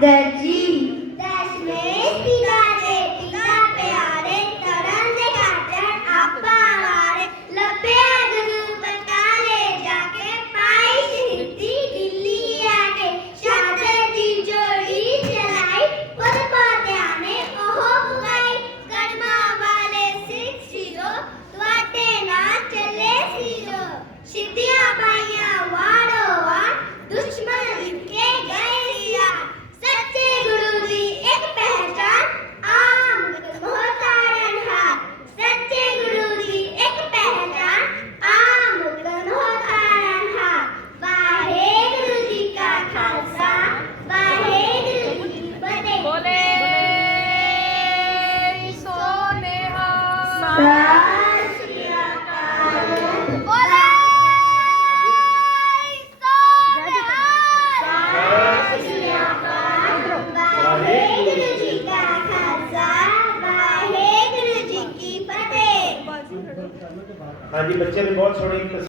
ਦਰਜੀ ਦਸ਼ਮੇਸ਼ ਪਿਤਾ ਦੇ ਪਿਤਾ ਪਿਆਰੇ ਤਰਨ ਦੇ ਖਾਤਰ ਆਪਾ ਵਾਰੇ ਲੱਭਿਆ ਗੁਰੂ ਬਟਾਲੇ ਜਾ ਕੇ ਪਾਈ ਸ਼ਹੀਦੀ ਦਿੱਲੀ ਆ ਕੇ ਸ਼ਹਾਦਤ ਦੀ ਜੋੜੀ ਚਲਾਈ ਪਦ ਪਾਤਿਆਂ ਨੇ ਉਹ ਪੁਗਾਈ ਕਰਮਾਂ ਵਾਲੇ ਸਿੱਖ ਸਿਰੋ ਤੁਹਾਡੇ ਨਾਲ ਚੱਲੇ ਸਿਰੋ ਸਿੱਧੀਆਂ ਪਾਈਆਂ ਵਾਰੋ ਵਾਰ ਦੁਸ਼ਮਨ ਵਿਕੇ ਗਏ ਸਿਆ ਸੱਚੇ ਗੁਰੂ ਦੀ ਇੱਕ ਪਹਿਚਾਨ ਆਮ ਮੋਹਤਾਰਨ ਹਾਂ ਸੱਚੇ ਗੁਰੂ ਦੀ ਇੱਕ ਪਹਿਚਾਨ ਆਮ ਮੋਹਤਾਰਨ ਹਾਂ ਵਾਹਿਗੁਰੂ ਜੀ ਕਾ ਖਾਲਸਾ ਵਾਹਿਗੁਰੂ ਜੀ ਕੀ ਫਤਿਹ ਬੋਲੇ ਸੋਨੇਹਾ ਸਤਿ ਸ੍ਰੀ ਅਕਾਲ ਬੋਲੇ ਸਤਿ ਸ੍ਰੀ ਅਕਾਲ ਵਾਹਿਗੁਰੂ ਜੀ ਕਾ ਖਾਲਸਾ ਵਾਹਿਗੁਰੂ ਜੀ ਕੀ ਫਤਿਹ ਹਾਂਜੀ ਬੱਚੇ ਨੇ ਬਹੁਤ ਸੋਹਣੀ